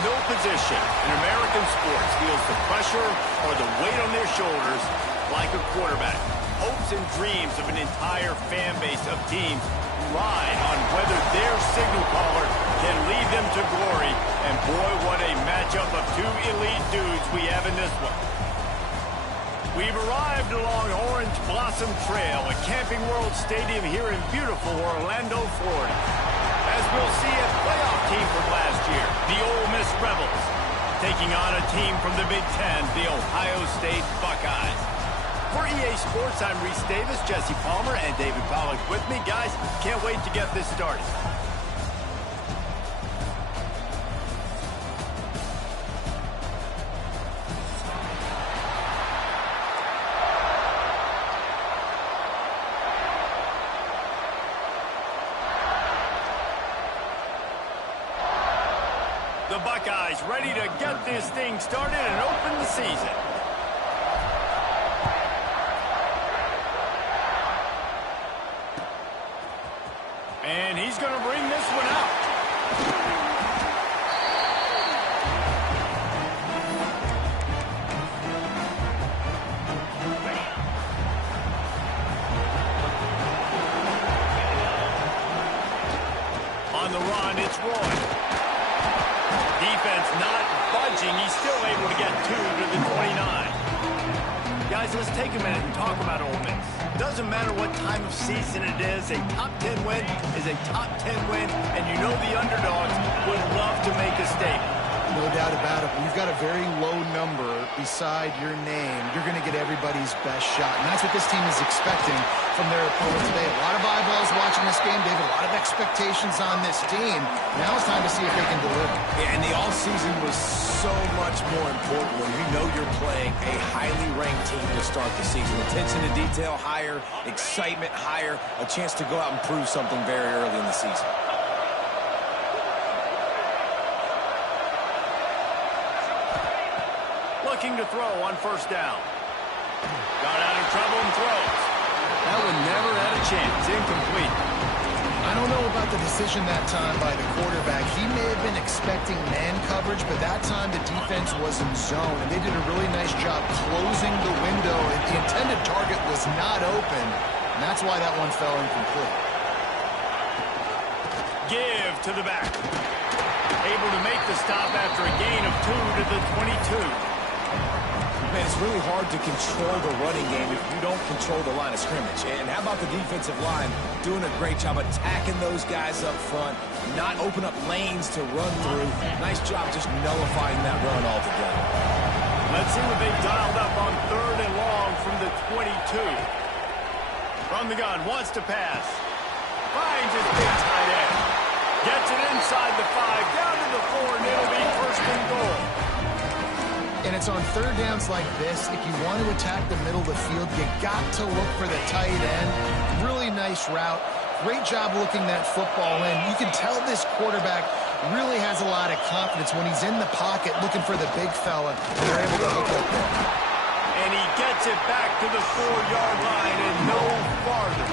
No position in American sports feels the pressure or the weight on their shoulders like a quarterback. Hopes and dreams of an entire fan base of teams ride on whether their signal caller can lead them to glory. And boy, what a matchup of two elite dudes we have in this one. We've arrived along Orange Blossom Trail at Camping World Stadium here in beautiful Orlando, Florida. As we'll see a playoff team from last year, the Ole Miss Rebels, taking on a team from the Big Ten, the Ohio State Buckeyes. For EA Sports, I'm Reese Davis, Jesse Palmer, and David Pollack with me. Guys, can't wait to get this started. The Buckeyes ready to get this thing started and open the season. And he's going to bring this one out. On the run, it's Roy. Defense not budging. He's still able to get 2 to the 29. Guys, let's take a minute and talk about Ole Miss. Doesn't matter what time of season it is, a top 10 win is a top 10 win, and you know the underdogs would love to make a statement. No doubt about it. When you've got a very low number beside your name, you're going to get everybody's best shot. And that's what this team is expecting from their opponent today. A lot of eyeballs watching this game. They have a lot of expectations on this team. Now it's time to see if they can deliver. Yeah, and the offseason was so much more important when you know you're playing a highly ranked team to start the season. Attention to detail higher, excitement higher, a chance to go out and prove something very early in the season. Looking to throw on first down. Got out of trouble and throws. That one never had a chance. Incomplete. I don't know about the decision that time by the quarterback. He may have been expecting man coverage, but that time the defense was in zone, and they did a really nice job closing the window, and the intended target was not open, and that's why that one fell incomplete. Give to the back. Able to make the stop after a gain of 2 to the 22. Man, it's really hard to control the running game if you don't control the line of scrimmage. And how about the defensive line doing a great job attacking those guys up front, not open up lanes to run through. Nice job just nullifying that run altogether. Let's see what they've dialed up on 3rd and long from the 22. From the gun, wants to pass. Finds his big tight end. Gets it inside the 5, down to the 4, and it'll be 1st and goal. And it's on 3rd downs like this. If you want to attack the middle of the field, you got to look for the tight end. Really nice route. Great job looking that football in. You can tell this quarterback really has a lot of confidence when he's in the pocket looking for the big fella. They're able to hook up there. And he gets it back to the 4-yard line and no farther.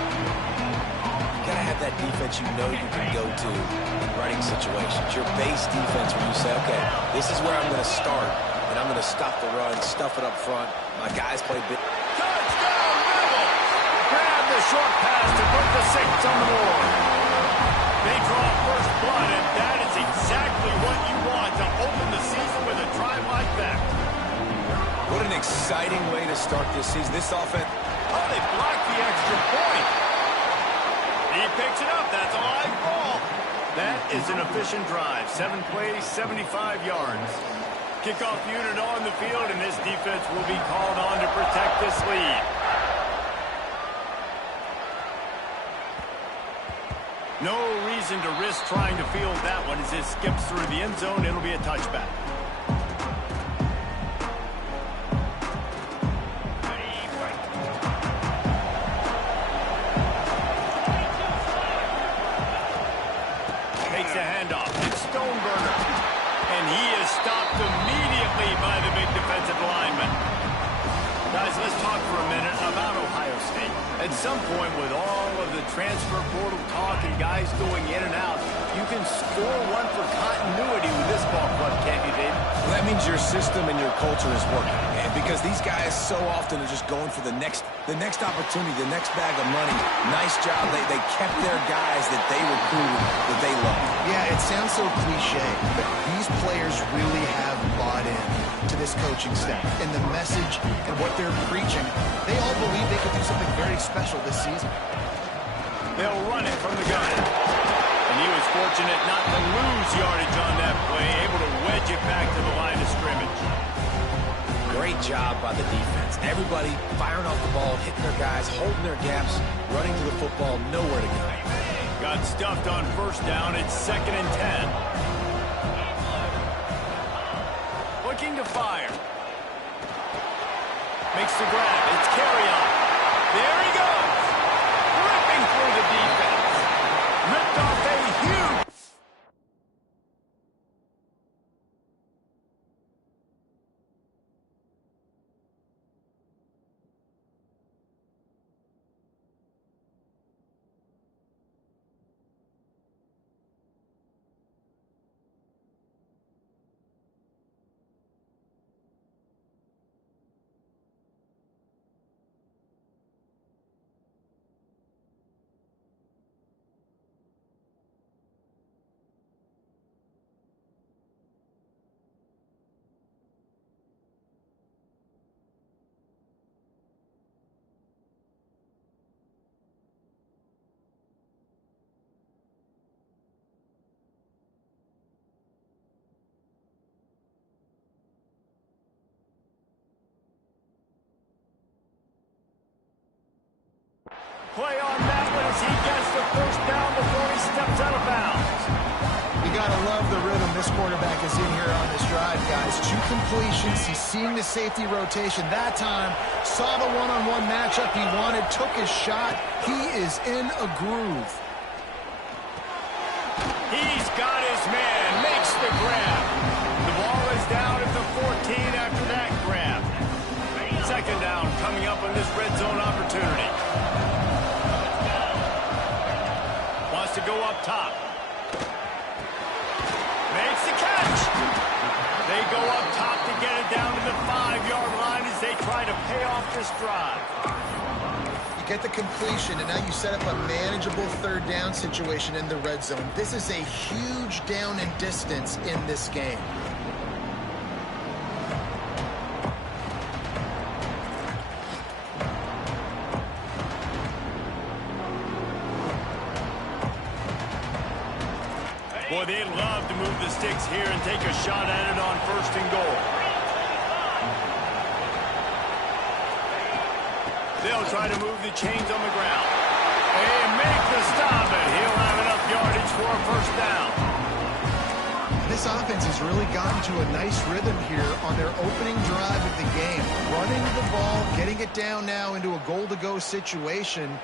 You gotta have that defense you know you can go to in running situations. Your base defense where you say, okay, this is where I'm going to start. And I'm going to stop the run, stuff it up front. My guys play big. Touchdown, Rebels! Grab the short pass to put the Saints on the board. They draw first blood, and that is exactly what you want to open the season with a drive like that. What an exciting way to start this season. This offense. Oh, they blocked the extra point. He picks it up. That's a live ball. That is an efficient drive. 7 plays, 75 yards. Kickoff unit on the field, and this defense will be called on to protect this lead. No reason to risk trying to field that one as it skips through the end zone. It'll be a touchback. Takes a handoff. It's Stoneburner. And he is stopped immediately by the big defensive lineman. Guys, let's talk for a minute about Ohio State. At some point, with all of the transfer portal talk and guys going in and out, you can score one for continuity with this ball club, can't you, David? Well, that means your system and your culture is working, man, because these guys so often are just going for the next opportunity, the next bag of money. Nice job. They kept their guys that they recruited, that they love. Yeah, it sounds so cliche, but these players really have bought in to this coaching staff and the message and what they're preaching. They all believe they could do something very special this season. They'll run it from the gun. And he was fortunate not to lose yardage on that play, able to wedge it back to the line of scrimmage. Great job by the defense. Everybody firing off the ball, hitting their guys, holding their gaps, running to the football, nowhere to go. Got stuffed on first down. It's 2nd and 10. Looking to fire. Makes the grab. It's carry-on. There he goes. Ripping through the defense. Ripped off a huge... Play on that one as he gets the first down before he steps out of bounds. You got to love the rhythm this quarterback is in here on this drive, guys. 2 completions. He's seeing the safety rotation. That time, saw the one-on-one matchup he wanted, took his shot. He is in a groove. He's got his man, makes the grab. The ball is down at the 14 after that grab. 2nd down coming up on this red zone opportunity. Wants to go up top. Makes the catch. They go up top to get it down to the 5-yard line as they try to pay off this drive. You get the completion, and now you set up a manageable 3rd down situation in the red zone. This is a huge down and distance in this game. Boy, they'd love to move the sticks here and take a shot at it on 1st and goal. They'll try to move the chains on the ground. They make the stop, and he'll have enough yardage for a 1st down. This offense has really gotten to a nice rhythm here on their opening drive of the game. Running the ball, getting it down now into a goal-to-go situation.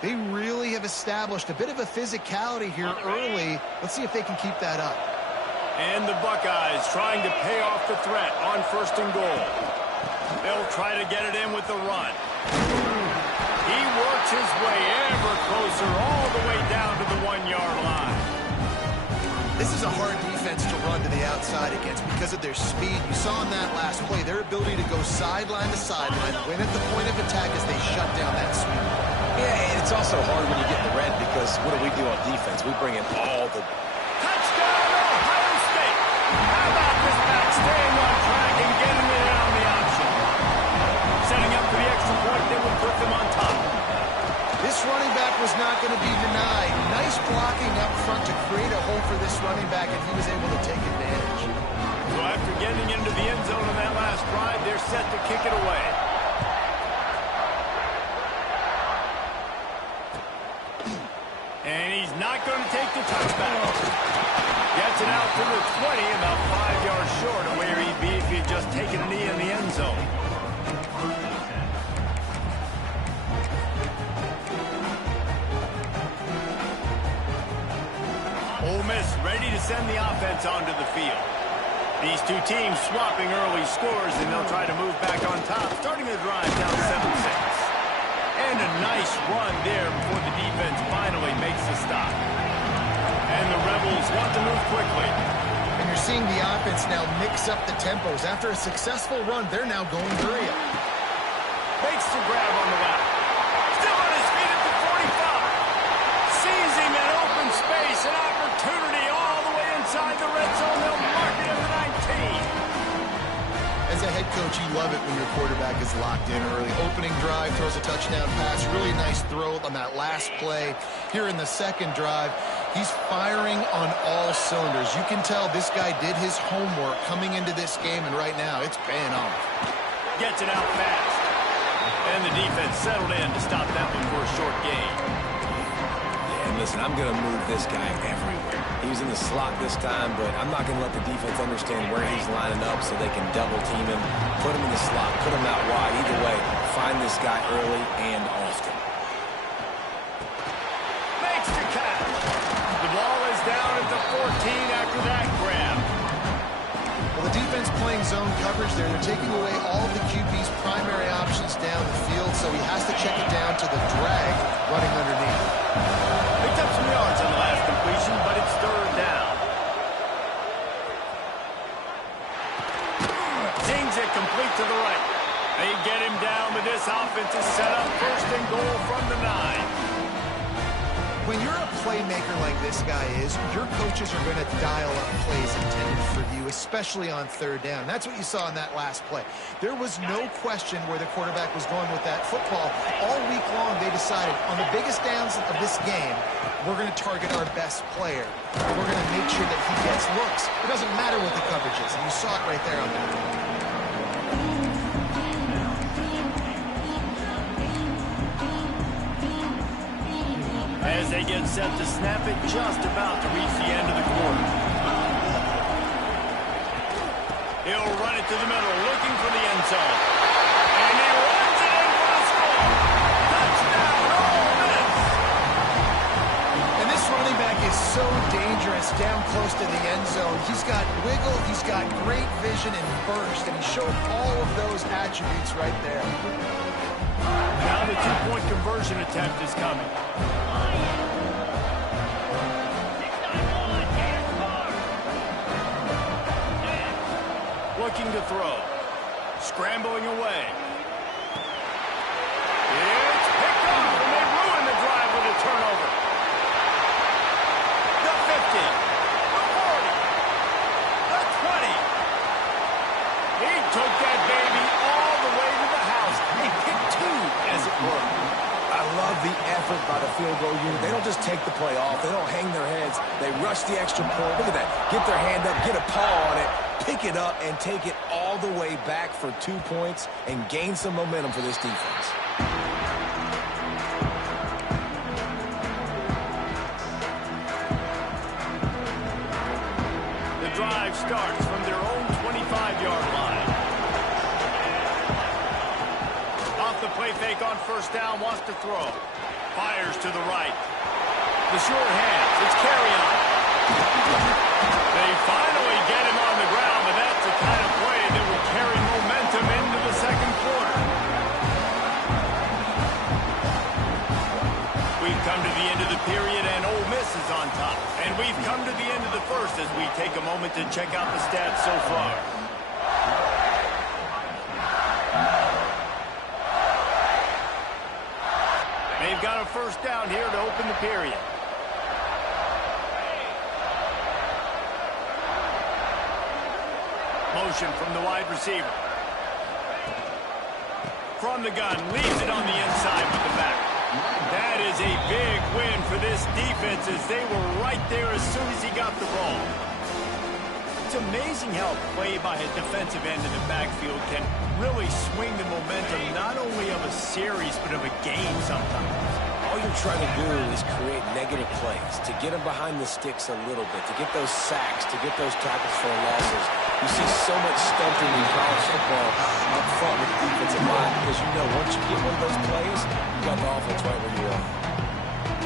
They really have established a bit of a physicality here early. Let's see if they can keep that up. And the Buckeyes trying to pay off the threat on 1st and goal. They'll try to get it in with the run. He works his way ever closer all the way down to the 1-yard line. This is a hard defense to run to the outside against because of their speed. You saw in that last play their ability to go sideline to sideline, win at the point of attack as they shut down that sweep. Yeah, and it's also hard when you get in the red because what do we do on defense? We bring in all the... Touchdown, Ohio State! How about this back staying on track and getting it on the option? Setting up for the extra point that would put them on top. This running back was not going to be denied. Nice blocking up front to create a hole for this running back, and he was able to take advantage. So after getting into the end zone on that last drive, they're set to kick it away. And he's not going to take the touchback. Gets it out to the 20, about 5 yards short of where he'd be if he'd just taken a knee in the end zone. Ole Miss ready to send the offense onto the field. These two teams swapping early scores, and they'll try to move back on top, starting the drive down 7-6. And a nice run there before the defense finally makes the stop. And the Rebels want to move quickly. And you're seeing the offense now mix up the tempos. After a successful run, they're now going real. Makes the grab on the left. Still on his feet at the 45. Sees him in open space. An opportunity all the way inside the red zone. They'll mark it at the 19. As a head coach, you love it when your quarterback is locked in early. Opening drive, throws a touchdown pass. Really nice throw on that last play. Here in the second drive, he's firing on all cylinders. You can tell this guy did his homework coming into this game, and right now it's paying off. Gets it out fast. And the defense settled in to stop that one for a short gain. Yeah, and listen, I'm going to move this guy everywhere. He's in the slot this time, but I'm not going to let the defense understand where he's lining up so they can double team him, put him in the slot, put him out wide. Either way, find this guy early and often. Makes the catch. The ball is down at the 14 after that grab. Well, the defense playing zone coverage there. They're taking away all of the QB's primary options down the field, so he has to check it down to the drag running underneath. Picked up some yards on the last completion, but it's third down. Zings it complete to the right. They get him down, but this offense is set up first and goal from the 9. When you're a playmaker like this guy is, your coaches are going to dial up plays intended for you, especially on third down. That's what you saw in that last play. There was no question where the quarterback was going with that football. All week long, they decided on the biggest downs of this game, we're going to target our best player. We're going to make sure that he gets looks. It doesn't matter what the coverage is, and you saw it right there on that one. As they get set to snap it, just about to reach the end of the quarter. He'll run it to the middle, looking for the end zone. And he runs it in for a score. Touchdown, Ole Miss! And this running back is so dangerous down close to the end zone. He's got wiggle, he's got great vision and burst, and he showed all of those attributes right there. Now the two-point conversion attempt is coming. Looking to throw. Scrambling away. It's picked off, and they ruin the drive with a turnover. The 50. The 40. The 20. He took that baby all the way to the house. He picked two, as it were. I love the effort by the field goal unit. They don't just take the play off. They don't hang their heads. They rush the extra point. Look at that. Get their hand up, get a paw on it, pick it up, and take it all the way back for 2 points and gain some momentum for this defense. The drive starts from their own 25-yard line. Off the play fake on first down, wants to throw. Fires to the right. The short hands, it's carry on. They finally get him on the ground, but that's the kind of play that will carry momentum into the second quarter. We've come to the end of the period, and Ole Miss is on top. And we've come to the end of the first as we take a moment to check out the stats so far. They've got a first down here to open the period. Motion from the wide receiver. From the gun, leaves it on the inside with the back. That is a big win for this defense as they were right there as soon as he got the ball. It's amazing how a play by a defensive end in the backfield can really swing the momentum not only of a series but of a game sometimes. All you're trying to do is create negative plays, to get them behind the sticks a little bit, to get those sacks, to get those tackles for losses. You see so much stunting in college football up front with the defensive line because you know once you get one of those plays, you got the offense right where you are.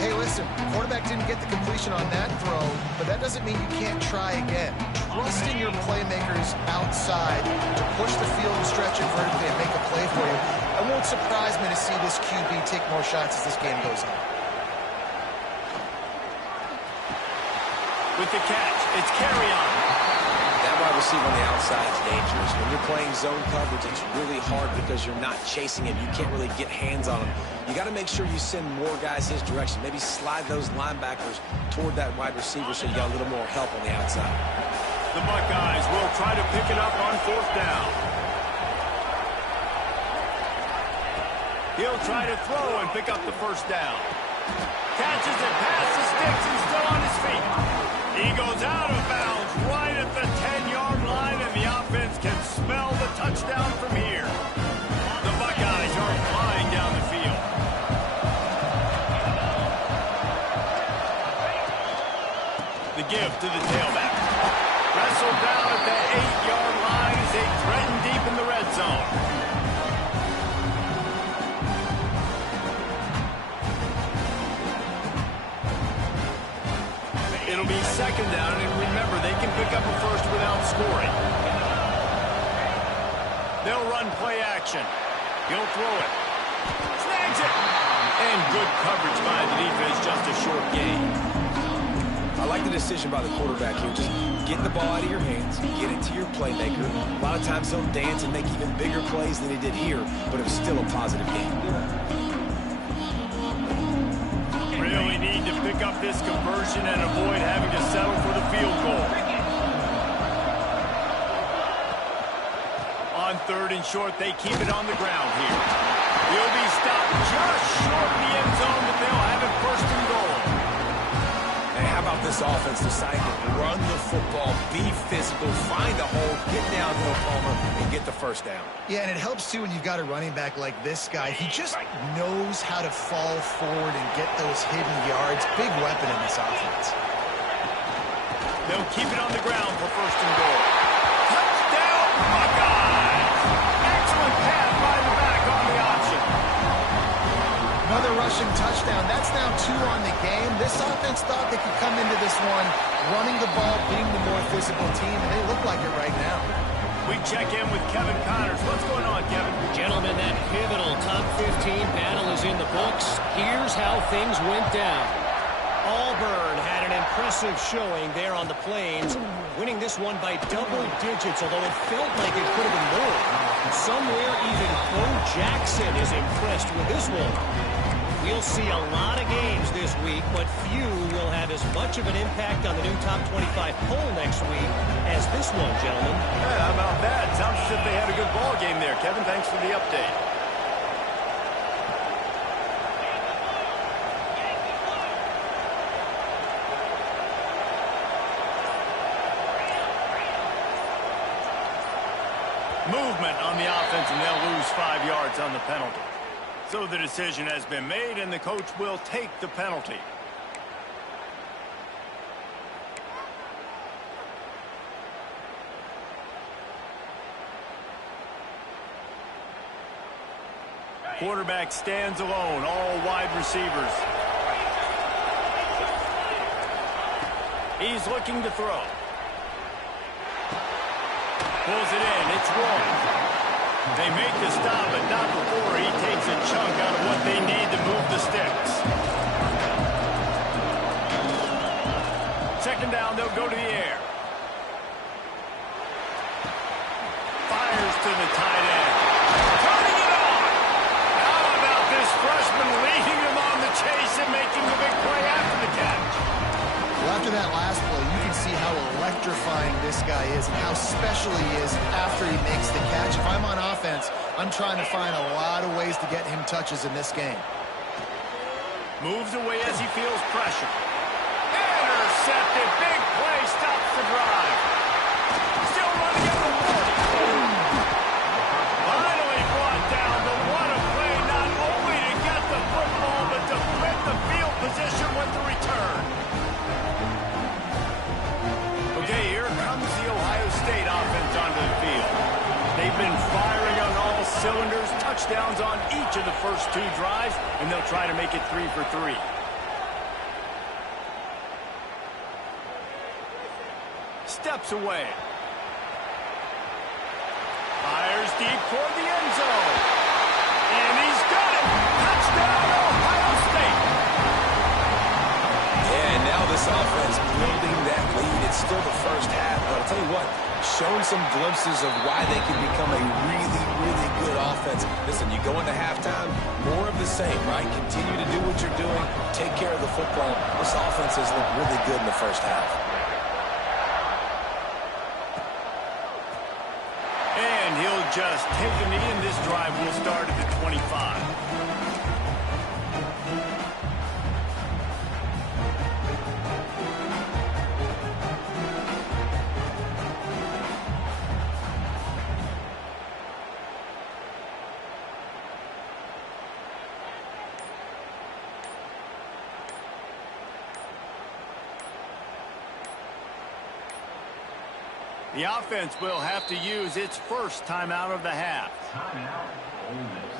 Hey, listen, the quarterback didn't get the completion on that throw, but that doesn't mean you can't try again. thrusting your playmakers outside to push the field and stretch it vertically and make a play for you. It won't surprise me to see this QB take more shots as this game goes on. With the catch, it's Kerryon. That wide receiver on the outside is dangerous. When you're playing zone coverage, it's really hard because you're not chasing him. You can't really get hands on him. You got to make sure you send more guys his direction. Maybe slide those linebackers toward that wide receiver so you got a little more help on the outside. The Buckeyes will try to pick it up on 4th down. He'll try to throw and pick up the 1st down. Catches it past the sticks and still on his feet. He goes out of bounds right at the 10-yard line, and the offense can smell the touchdown from here. The Buckeyes are flying down the field. The give to the tailback. Wrestled down at the 8-yard line as they threaten deep in the red zone. It'll be 2nd down, and remember, they can pick up a first without scoring. They'll run play action. He'll throw it. Snags it! And good coverage by the defense, just a short gain. I like the decision by the quarterback here. Just get the ball out of your hands, get it to your playmaker. A lot of times he'll dance and make even bigger plays than he did here, but it was still a positive game. Really need to pick up this conversion and avoid having to settle for the field goal. On 3rd and short, they keep it on the ground here. He'll be stopped just short of the end zone, but they'll have it 1st and goal. And how about this offense deciding to run the football, be physical, find a hole, get downhill, Palmer, and get the 1st down. Yeah, and it helps, too, when you've got a running back like this guy. He just knows how to fall forward and get those hidden yards. Big weapon in this offense. They'll keep it on the ground for 1st and goal. Touchdown, Buckeyes! Excellent pass by the back on the option. Another rushing touchdown. That's now 2 on the game. This offense thought they could come into this one running the ball, being the more physical team, and they look like it right now. We check in with Kevin Connors. What's going on, Kevin? Gentlemen, that pivotal top 15 battle is in the books. Here's how things went down. Auburn had an impressive showing there on the Plains, winning this one by double digits, although it felt like it could have been more. Somewhere even Bo Jackson is impressed with this one. We'll see a lot of games this week, but few will have as much of an impact on the new top 25 poll next week as this one, gentlemen. Yeah, how about that? Sounds as if they had a good ball game there. Kevin, thanks for the update. Movement on the offense, and they'll lose 5 yards on the penalty. So the decision has been made, and the coach will take the penalty. Quarterback stands alone, all wide receivers. He's looking to throw. Pulls it in. It's wrong. They make the stop, but not before he takes a chunk out of what they need to move the sticks. 2nd down, they'll go to the air. Fires to the tight end. Turning it on! How about this freshman leading them on the chase and making the big play after the catch? Well, after that last play, you can see how electrifying this guy is and how special he is after he makes the catch. If I'm on offense, I'm trying to find a lot of ways to get him touches in this game. Moves away as he feels pressure. Intercepted. Big play. Stops the drive. Still running at the 40. Finally brought down, but what a play, not only to get the football, but to flip the field position with the return. Okay, here comes the Ohio State offense onto the field. They've been firing on all cylinders, touchdowns on each of the first 2 drives, and they'll try to make it 3 for 3. steps away. Fires deep toward the end zone. And he's got it. Touchdown, Ohio State. Yeah, and now this offense building that lead. It's still the first half, but I'll tell you what, showing some glimpses of why they can become a really, really good offense. Listen, you go into halftime, more of the same, right? Continue to do what you're doing, take care of the football. This offense has looked really good in the first half. And he'll just take a knee, and this drive will start at the 25. The offense will have to use its first timeout of the half. Timeout, Ole Miss.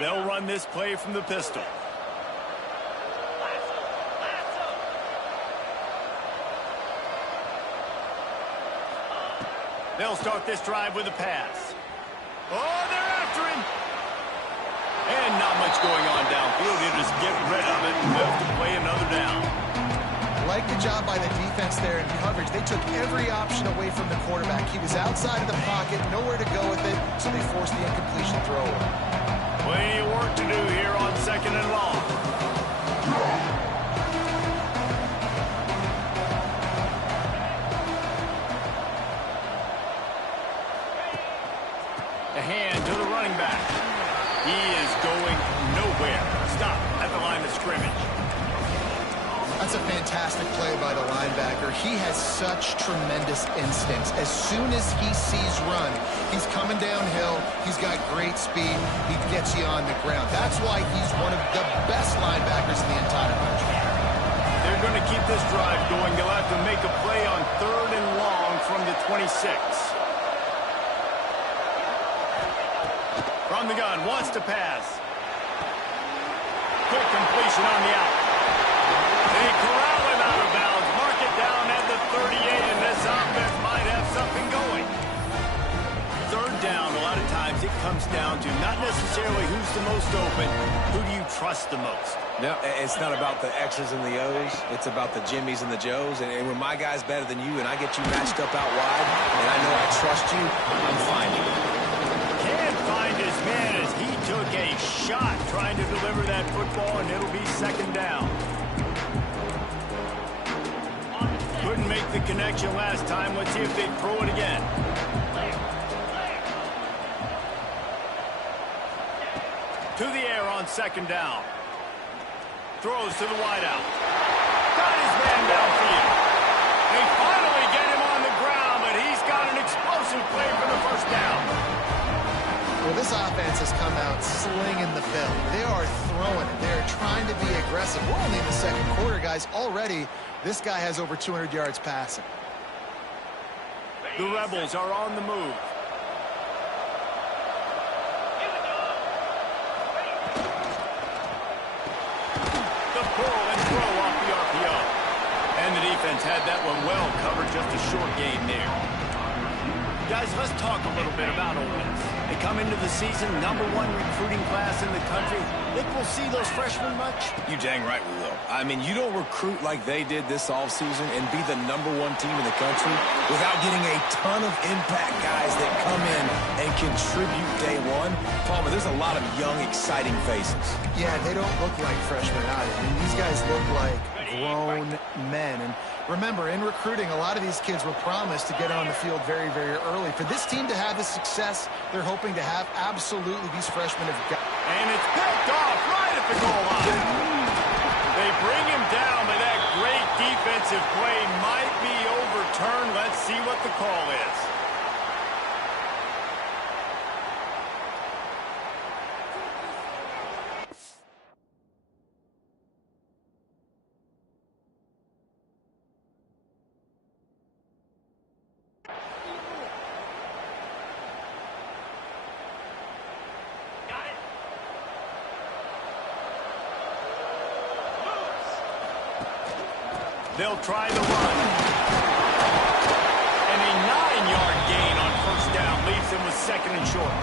They'll run this play from the pistol. They'll start this drive with a pass. Oh, they're after him. And not much going on downfield. He'll just get rid of it and move to play another down. Like the job by the defense there in coverage. They took every option away from the quarterback. He was outside of the pocket, nowhere to go with it, so they forced the incompletion throw. Plenty of work to do here on 2nd and long. A hand to the running back. He is going nowhere. Stop at the line of scrimmage. That's a fantastic play by the linebacker. He has such tremendous instincts. As soon as he sees run, he's coming downhill. He's got great speed. He gets you on the ground. That's why he's one of the best linebackers in the entire country. They're going to keep this drive going. They'll have to make a play on 3rd and long from the 26. From the gun, wants to pass. Quick completion on the out. They corral him out of bounds. Mark it down at the 38, and this offense might have something going. 3rd down, a lot of times it comes down to not necessarily who's the most open, who do you trust the most? No, it's not about the X's and the O's. It's about the Jimmies and the Joes. And when my guy's better than you and I get you matched up out wide, and I know I trust you, I'm finding it. Can't find his man as he took a shot trying to deliver that football, and it'll be 2nd down. Couldn't make the connection last time. Let's see if they throw it again. To the air on 2nd down. Throws to the wideout. Got his man downfield. They finally get him on the ground, but he's got an explosive play for the 1st down. Well, this offense has come out slinging the film. They are throwing it. They're trying to be aggressive. We're only in the 2nd quarter, guys. Already, this guy has over 200 yards passing. The Rebels are on the move. The pull and throw off the RPO. And the defense had that one well covered. Just a short gain there. Guys, let's talk a little bit about Ole Miss. They come into the season, #1 recruiting class in the country. Think we'll see those freshmen much? You dang right we will. I mean, you don't recruit like they did this offseason and be the #1 team in the country without getting a ton of impact guys that come in and contribute day one. Palmer, there's a lot of young, exciting faces. Yeah, they don't look like freshmen either. I mean, these guys look like grown men. And remember, in recruiting, a lot of these kids were promised to get on the field very, very early. For this team to have the success they're hoping to have, absolutely these freshmen have got. And it's picked off right at the goal line. They bring him down, but that great defensive play might be overturned. Let's see what the call is. They'll try the run. And a 9-yard gain on first down leaves them with second and short.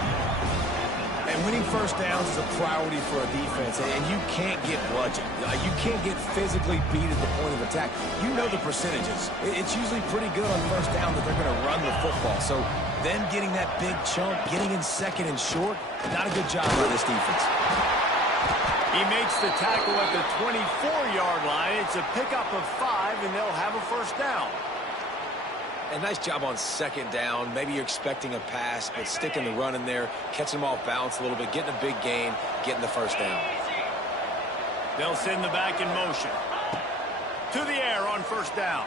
And winning first downs is a priority for a defense, and you can't get bludgeoned. You can't get physically beat at the point of attack. You know the percentages. It's usually pretty good on first down that they're going to run the football. So then getting that big chunk, getting in second and short, not a good job by this defense. He makes the tackle at the 24-yard line. It's a pickup of 5, and they'll have a first down. A nice job on second down. Maybe you're expecting a pass, but sticking the run in there, catching them off balance a little bit, getting a big gain, getting the first down. They'll send the back in motion. To the air on first down.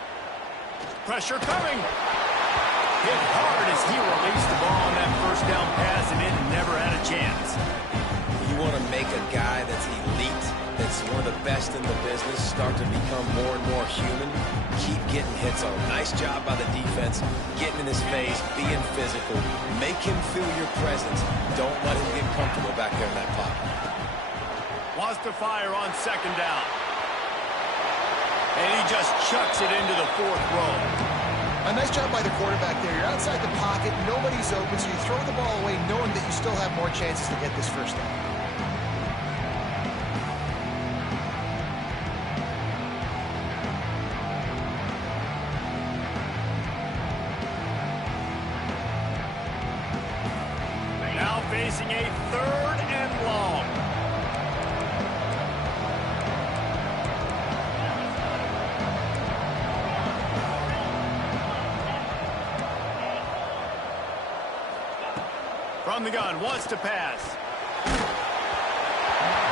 Pressure coming. Hit hard as he released the ball on that first down pass, and it never had a chance. You want to make a guy that's elite, that's one of the best in the business, start to become more and more human. Keep getting hits on him. Nice job by the defense, getting in his face, being physical. Make him feel your presence. Don't let him get comfortable back there in that pocket. Wants to fire on second down. And he just chucks it into the 4th row. A nice job by the quarterback there. You're outside the pocket, nobody's open, so you throw the ball away knowing that you still have more chances to get this first down. Now facing a 3rd and long. From the gun, wants to pass.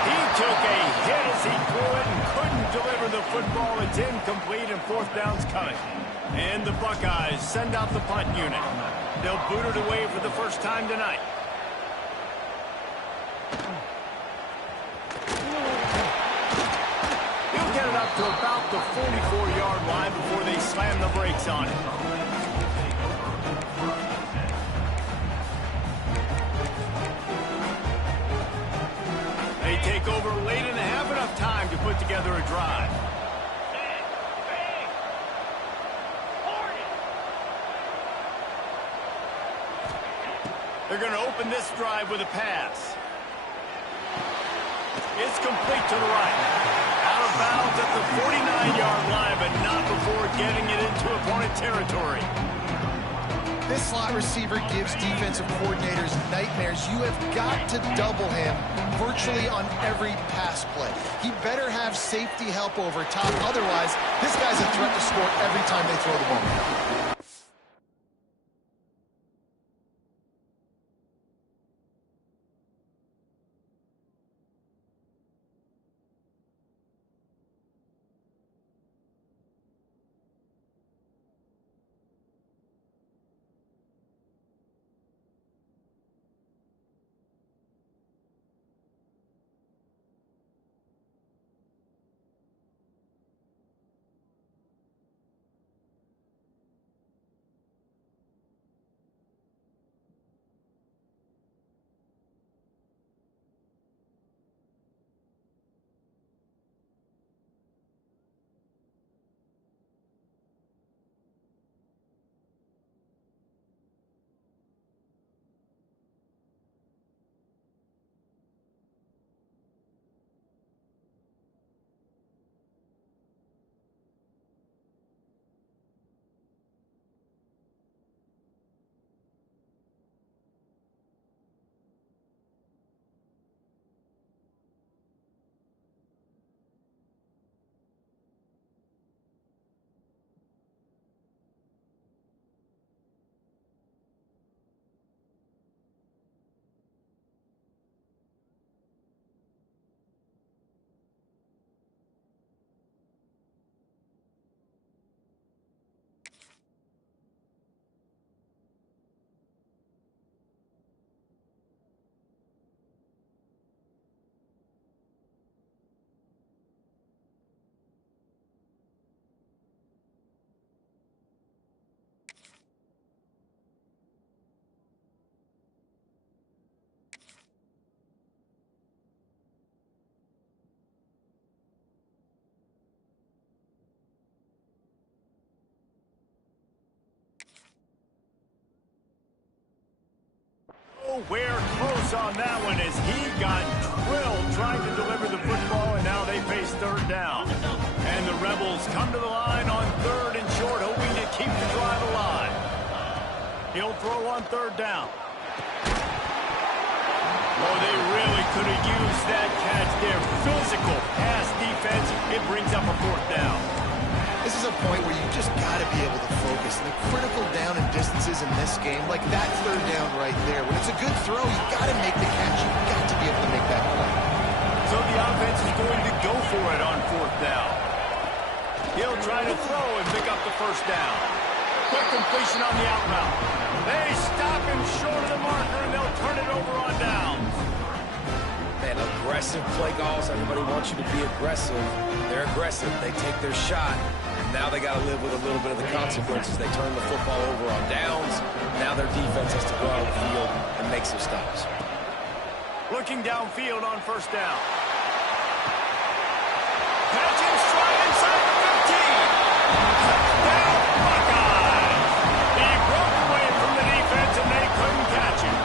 He took a hit as he threw it and couldn't deliver the football. It's incomplete and 4th down's coming. And the Buckeyes send out the punt unit. They'll boot it away for the first time tonight. He'll get it up to about the 44-yard line before they slam the brakes on it. They take over late and have enough time to put together a drive. They're going to open this drive with a pass. It's complete to the right. Out of bounds at the 49-yard line, but not before getting it into opponent territory. This slot receiver gives defensive coordinators nightmares. You have got to double him virtually on every pass play. He better have safety help over top. Otherwise, this guy's a threat to score every time they throw the ball. nowhere close on that one as he got drilled trying to deliver the football, and now they face third down. And the Rebels come to the line on third and short, hoping to keep the drive alive. He'll throw on third down. Oh, they really could have used that catch there. Physical pass defense. It brings up a fourth down. This is a point where you just got to be able to focus. And the critical down and distances in this game, like that third down right there, when it's a good throw, you got to make the catch. You got to be able to make that play. So the offense is going to go for it on fourth down. He'll try to throw and pick up the first down. Quick completion on the out route. They stop him short of the marker, and they'll turn it over on downs. Man, aggressive play calls. Everybody wants you to be aggressive. They're aggressive. They take their shot. Now they got to live with a little bit of the consequences. They turn the football over on downs. Now their defense has to go out on the field and make some stops. Looking downfield on first down. Catching stride inside the 15. Touchdown, Buckeyes. He broke away from the defense, and they couldn't catch him.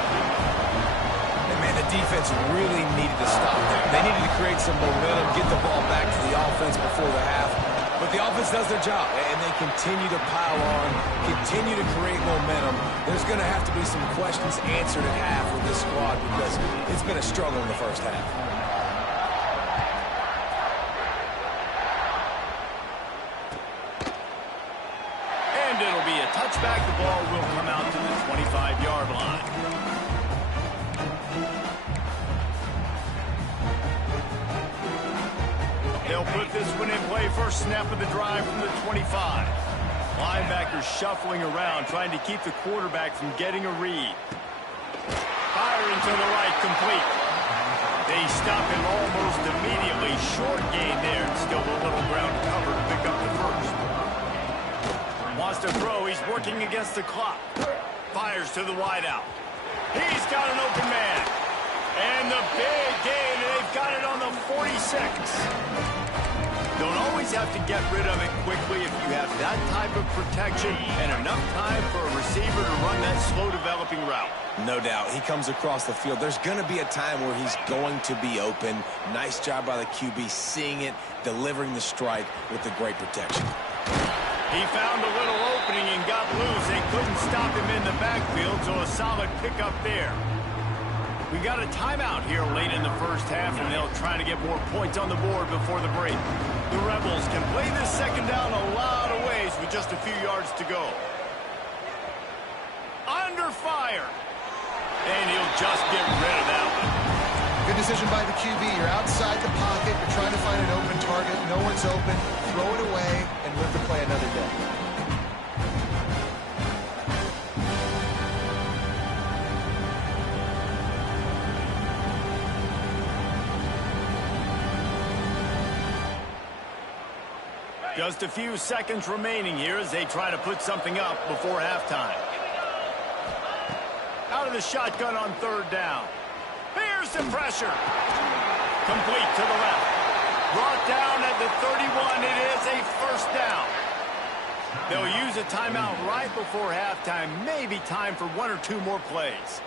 And man, the defense really needed to stop there. They needed to create some momentum, get the ball back to the offense before the half. But the offense does their job, and they continue to pile on, continue to create momentum. There's going to have to be some questions answered at half with this squad because it's been a struggle in the first half. And it'll be a touchback. The ball will come out to the 25-yard line. They'll put this one in play. First snap of the drive from the 25. Linebackers shuffling around, trying to keep the quarterback from getting a read. Firing to the right, complete. They stop him almost immediately. Short gain there, and still a little ground cover to pick up the first. Wants to throw. He's working against the clock. Fires to the wideout. He's got an open man. And the big gain, and they've got it on the 46. Don't always have to get rid of it quickly if you have that type of protection and enough time for a receiver to run that slow-developing route. No doubt. He comes across the field. There's going to be a time where he's going to be open. Nice job by the QB seeing it, delivering the strike with the great protection. He found a little opening and got loose. They couldn't stop him in the backfield, so a solid pickup there. We got a timeout here late in the first half, and they'll try to get more points on the board before the break. The Rebels can play this second down a lot of ways with just a few yards to go. Under fire. And he'll just get rid of that one. Good decision by the QB. You're outside the pocket. You're trying to find an open target. No one's open. Throw it away and live to play another day. Just a few seconds remaining here as they try to put something up before halftime. Out of the shotgun on third down. Here's the pressure. Complete to the left. Brought down at the 31. It is a first down. They'll use a timeout right before halftime. Maybe time for one or two more plays.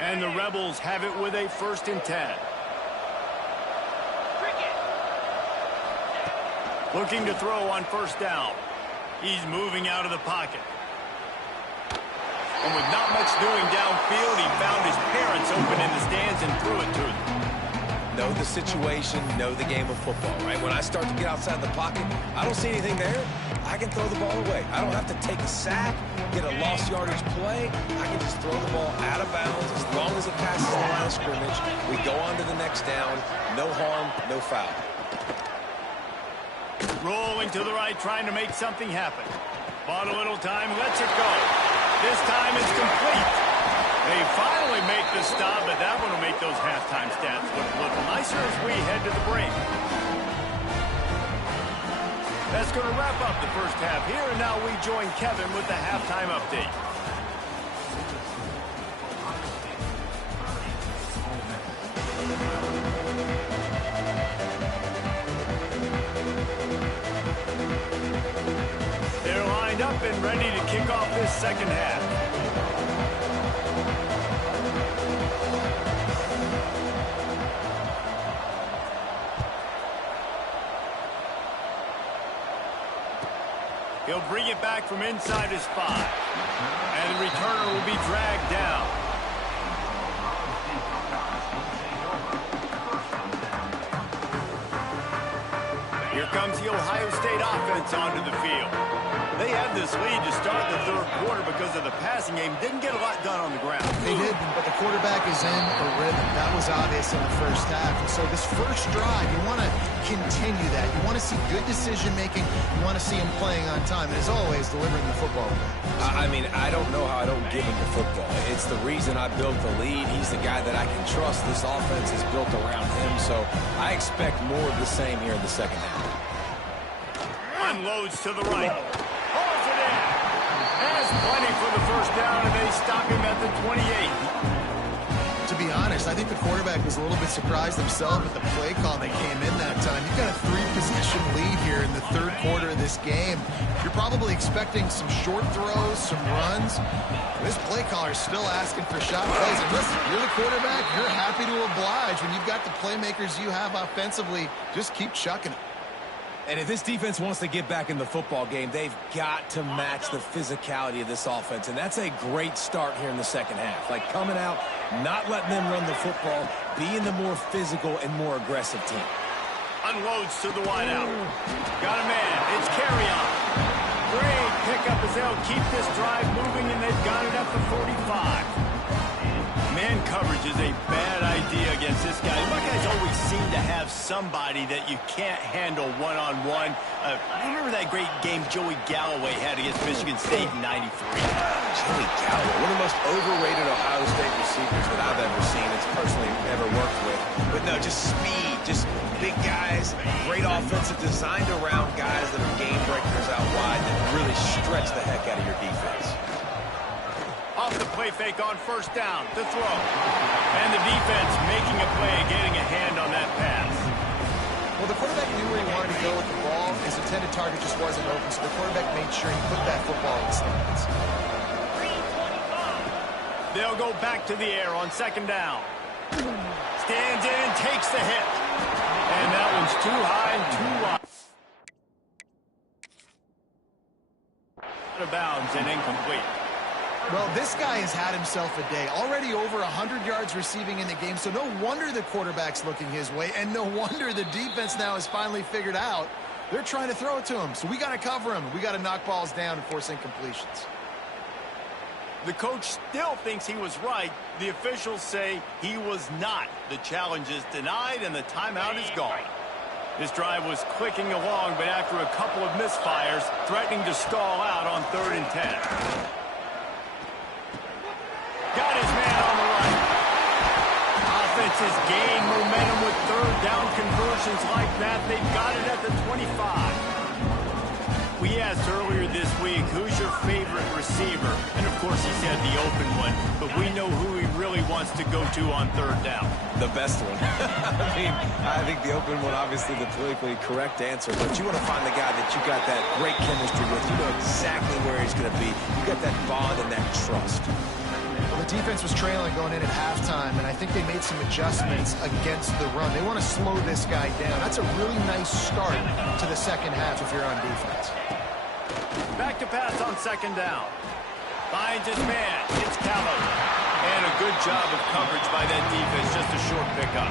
And the Rebels have it with a 1st and 10. Looking to throw on first down. He's moving out of the pocket. And with not much doing downfield, he found his parents open in the stands and threw it to them. Know the situation, know the game of football, right? When I start to get outside the pocket, I don't see anything there. I can throw the ball away. I don't have to take a sack, get a lost yardage play. I can just throw the ball out of bounds as long as it passes the line of scrimmage. We go on to the next down. No harm, no foul. Rolling to the right, trying to make something happen. Bought a little time, lets it go. This time it's complete. They finally make the stop, but that one will make those halftime stats look a little nicer as we head to the break. That's going to wrap up the first half here, and now we join Kevin with the halftime update. They're lined up and ready to kick off this second half. He'll bring it back from inside his 5. And the returner will be dragged down. Here comes the Ohio State offense onto the field. They had this lead to start the third quarter because of the passing game. Didn't get a lot done on the ground. They did, but the quarterback is in a rhythm. That was obvious in the first half. And so this first drive, you want to continue that. You want to see good decision-making. You want to see him playing on time. And as always, delivering the football. I mean, I don't know how I don't give him the football. It's the reason I built the lead. He's the guy that I can trust. This offense is built around him. So I expect more of the same here in the second half. Unloads to the right. Hauls it in. Has plenty for the first down, and they stop him at the 28. To be honest, I think the quarterback was a little bit surprised himself with the play call that came in that time. You've got a 3-possession lead here in the third quarter of this game. You're probably expecting some short throws, some runs. This play caller is still asking for shot plays. And listen, you're the quarterback. You're happy to oblige. When you've got the playmakers you have offensively, just keep chucking it. And if this defense wants to get back in the football game, they've got to match the physicality of this offense. And that's a great start here in the second half. Like coming out, not letting them run the football, being the more physical and more aggressive team. Unloads to the wideout. Got a man. It's Carry-On. Great pickup as they'll keep this drive moving, and they've got it at the 45. Man coverage is a bad idea against this guy. You guys always seem to have somebody that you can't handle one-on-one. Remember that great game Joey Galloway had against Michigan State in '93? Joey Galloway, one of the most overrated Ohio State receivers that I've ever seen. It's personally never worked with. But no, just speed, just big guys, great offensive designed around guys that are game breakers out wide that really stretch the heck out of your defense. Off the play fake on first down to throw. And the defense making a play, getting a hand on that pass. Well, the quarterback knew where he wanted to go with the ball. His intended target just wasn't open, so the quarterback made sure he put that football in the stands. They'll go back to the air on second down. Stands in and takes the hit. And that one's too high and too wide. Out of bounds and incomplete. Well, this guy has had himself a day. Already over 100 yards receiving in the game, so no wonder the quarterback's looking his way, and no wonder the defense now has finally figured out they're trying to throw it to him. So we got to cover him. We got to knock balls down and force incompletions. The coach still thinks he was right. The officials say he was not. The challenge is denied, and the timeout is gone. This drive was clicking along, but after a couple of misfires, threatening to stall out on 3rd and 10. Got his man on the right. Offense has gained momentum with third down conversions like that. They've got it at the 25. We asked earlier this week, who's your favorite receiver? And, of course, he said the open one. But we know who he really wants to go to on third down. The best one. I think the open one, obviously the politically correct answer. But you want to find the guy that you got that great chemistry with. You know exactly where he's going to be. You got that bond and that trust. Well, the defense was trailing going in at halftime, and I think they made some adjustments against the run. They want to slow this guy down. That's a really nice start to the second half if you're on defense. Back to pass on second down. Finds his man. It's Callow. And a good job of coverage by that defense. Just a short pickup.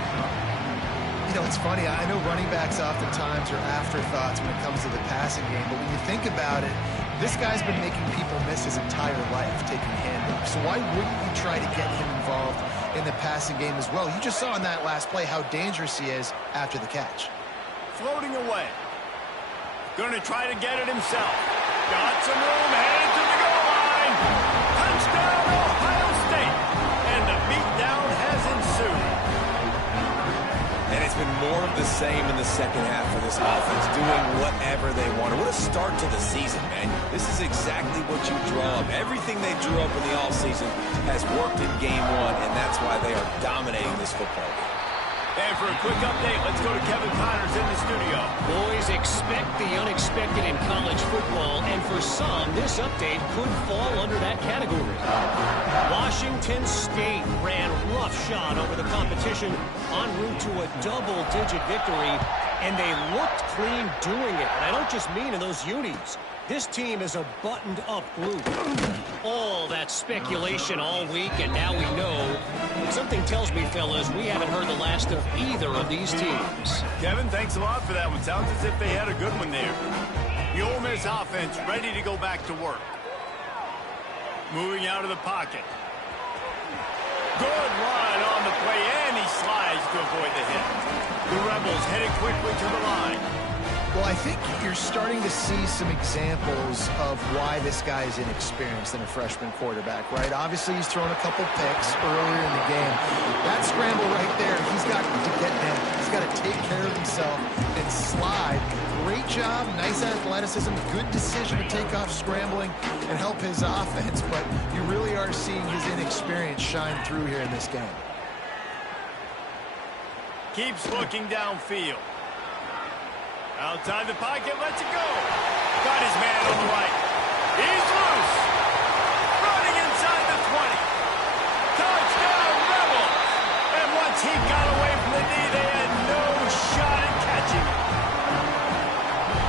You know, it's funny. I know running backs oftentimes are afterthoughts when it comes to the passing game, but when you think about it, this guy's been making people miss his entire life taking handoffs. So why wouldn't you try to get him involved in the passing game as well? You just saw in that last play how dangerous he is after the catch. Floating away. Going to try to get it himself. Got some room, headed to the goal line. Touchdown, Ohio State. And the beatdown has ensued. And it's been more of the same in the second half for this offense, doing whatever they want. What a start to the season, man. This is exactly what you draw up. Everything they drew up in the offseason has worked in game one, and that's why they are dominating this football game. And for a quick update, let's go to Kevin Connors in the studio. Boys, expect the unexpected in college football, and for some, this update could fall under that category. Washington State ran roughshod over the competition en route to a double-digit victory, and they looked clean doing it. And I don't just mean in those unis. This team is a buttoned-up group. All that speculation all week, and now we know. Something tells me, fellas, we haven't heard the last of either of these teams. Kevin, thanks a lot for that one. Sounds as if they had a good one there. The Ole Miss offense ready to go back to work. Moving out of the pocket. Good run on the play, and he slides to avoid the hit. The Rebels headed quickly to the line. Well, I think you're starting to see some examples of why this guy is inexperienced in a freshman quarterback, right? Obviously, he's thrown a couple picks earlier in the game. That scramble right there, he's got to get down. He's got to take care of himself and slide. Great job, nice athleticism, good decision to take off scrambling and help his offense, but you really are seeing his inexperience shine through here in this game. Keeps looking downfield. Outside the pocket, lets it go. Got his man on the right. He's loose. Running inside the 20. Touchdown, Rebels. And once he got away from the knee, they had no shot at catching him.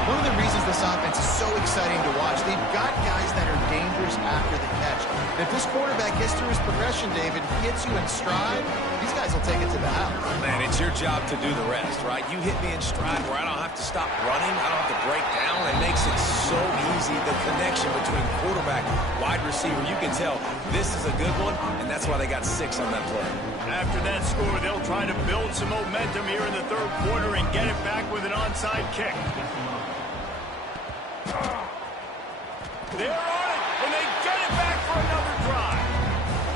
One of the reasons this offense is so exciting to watch, they've got guys that are dangerous after the catch. And if this quarterback gets through his progression, David, hits you in stride, these guys will take it to the house. Man, it's your job to do the rest, right? You hit me in stride where I don't have to stop running. I don't have to break down. It makes it so easy, the connection between quarterback, wide receiver. You can tell this is a good one, and that's why they got 6 on that play. After that score, they'll try to build some momentum here in the third quarter and get it back with an onside kick. They're on it, and they get it back for another drive.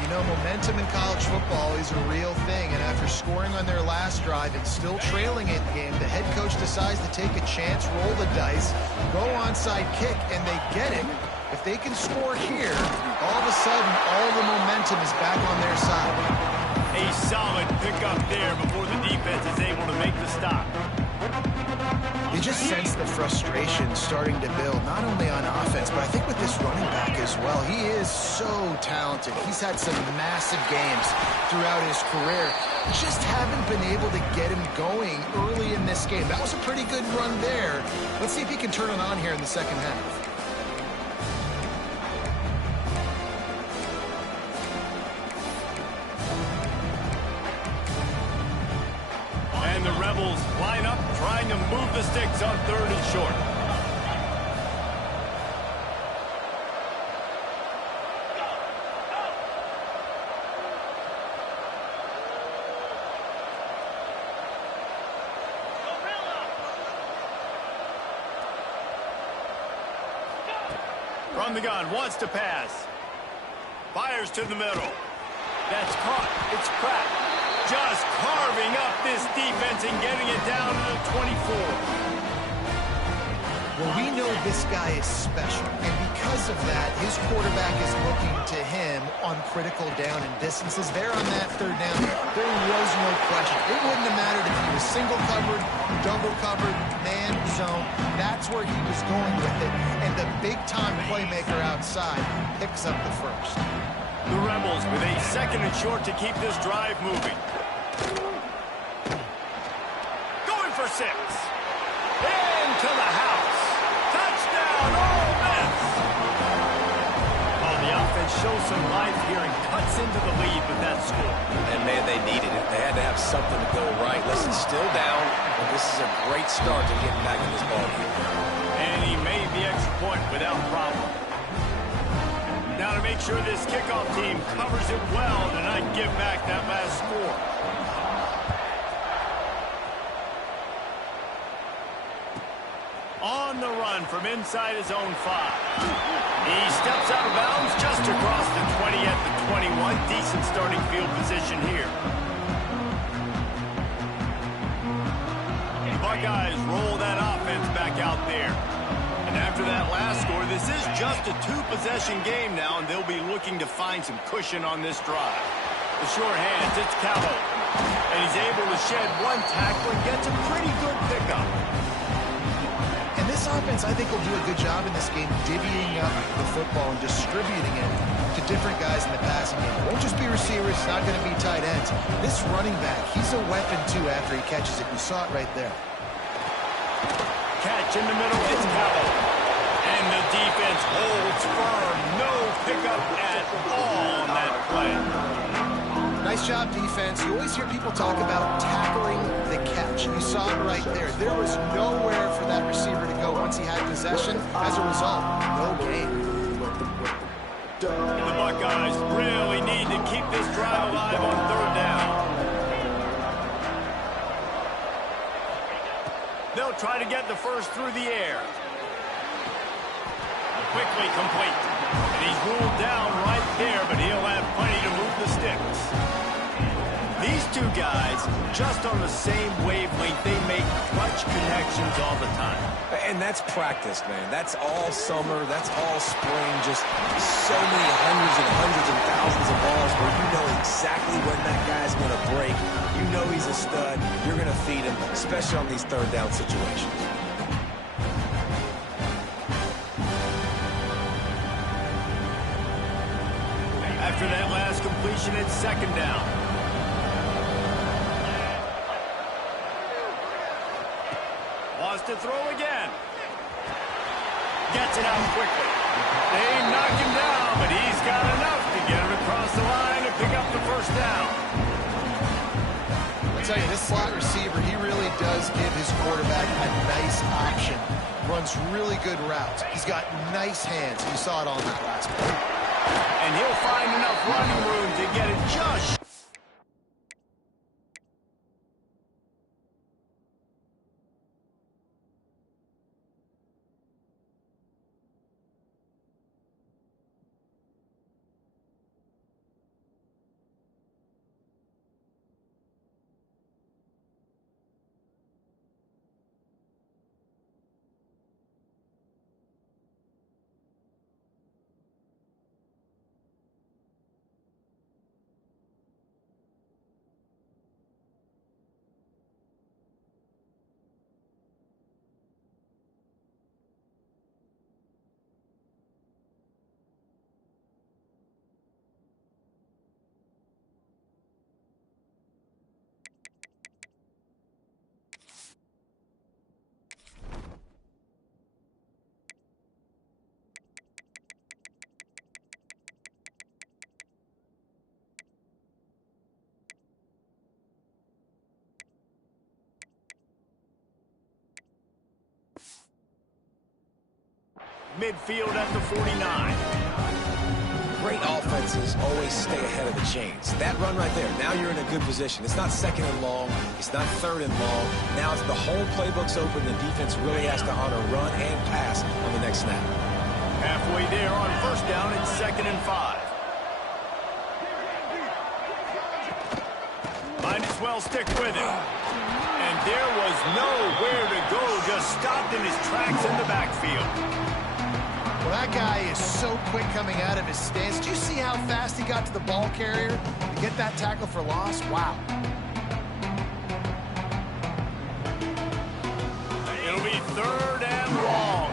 You know, momentum in college football is a real thing, and after scoring on their last drive and still trailing in the game, the head coach decides to take a chance, roll the dice, go onside kick, and they get it. If they can score here, all of a sudden, all the momentum is back on their side. A solid pickup there before the defense is able to make the stop. You just sense the frustration starting to build, not only on offense, but I think with this running back as well. He is so talented. He's had some massive games throughout his career. Just haven't been able to get him going early in this game. That was a pretty good run there. Let's see if he can turn it on here in the second half. And the Rebels line up, trying to move the sticks on 3rd and short. From the gun, wants to pass. Fires to the middle. That's caught. It's cracked. Just carving up this defense and getting it down to the 24. Well, we know this guy is special, and because of that, his quarterback is looking to him on critical down and distances. There on that 3rd down, there was no question. It wouldn't have mattered if he was single covered, double covered, man, zone. That's where he was going with it, and the big-time playmaker outside picks up the first. The Rebels with a 2nd and short to keep this drive moving. Going for 6. Into the house. Touchdown, Ole Miss. Oh, the offense shows some life here and cuts into the lead with that score. And, man, they needed it. They had to have something to go right. Listen, still down, but this is a great start to getting back in this ballgame. And he made the extra point without problem. Now to make sure this kickoff team covers it well to not give back that last score. On the run from inside his own 5. He steps out of bounds just across the 20 at the 21. Decent starting field position here. The Buckeyes roll that offense back out there. And after that last score, this is just a 2-possession game now, and they'll be looking to find some cushion on this drive. The short hands, it's Calhoun. And he's able to shed 1 tackle and gets a pretty good pickup. And this offense, I think, will do a good job in this game divvying up the football and distributing it to different guys in the passing game. It won't just be receivers. It's not going to be tight ends. This running back, he's a weapon, too, after he catches it. You saw it right there. Catch in the middle, it's Calhoun. And the defense holds firm. No pickup at all on that play. Nice job, defense. You always hear people talk about tackling the catch. You saw it right there. There was nowhere for that receiver to go once he had possession. As a result, no gain. The Buckeyes really need to keep this drive alive on third down. They'll try to get the first through the air. Quickly complete. And he's ruled down right there, but he'll have plenty to move the sticks. These two guys, just on the same wavelength, they make clutch connections all the time. And that's practice, man. That's all summer. That's all spring. Just so many hundreds and thousands of balls where you know exactly when that guy's going to break. You know he's a stud. You're going to feed him, especially on these third down situations. After that last completion, it's second down. Wants to throw again. Gets it out quickly. They knock him down, but he's got enough to get him across the line and pick up the first down. I'll tell you, this slot receiver, he really does give his quarterback a nice option. Runs really good routes. He's got nice hands. You saw it on that last play. And he'll find enough running room to get it just. Midfield at the 49. Great offenses always stay ahead of the chains. That run right there, now you're in a good position. It's not second and long. It's not third and long. Now it's the whole playbook's open. The defense really has to honor run and pass on the next snap. Halfway there on first down, it's 2nd and 5. Might as well stick with it. And there was nowhere to go, just stopped in his tracks in the backfield. Well, that guy is so quick coming out of his stance. Do you see how fast he got to the ball carrier to get that tackle for loss? Wow. It'll be 3rd and long.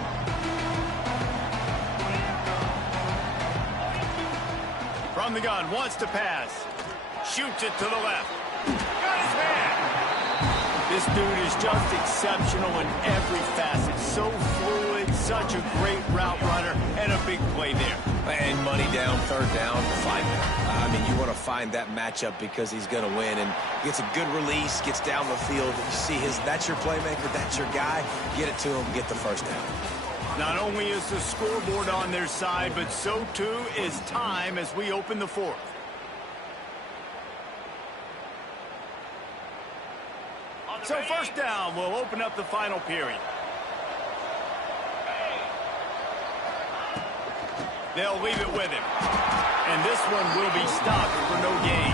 From the gun, wants to pass. Shoots it to the left. Got his hand. This dude is just exceptional in every facet. So fluid, such a great route runner, and a big play there. And money down, third down, find him. I mean, you want to find that matchup because he's going to win. And gets a good release, gets down the field. You see that's your playmaker, that's your guy. Get it to him, get the first down. Not only is the scoreboard on their side, but so too is time as we open the 4th. So first down will open up the final period. They'll leave it with him. And this one will be stopped for no gain.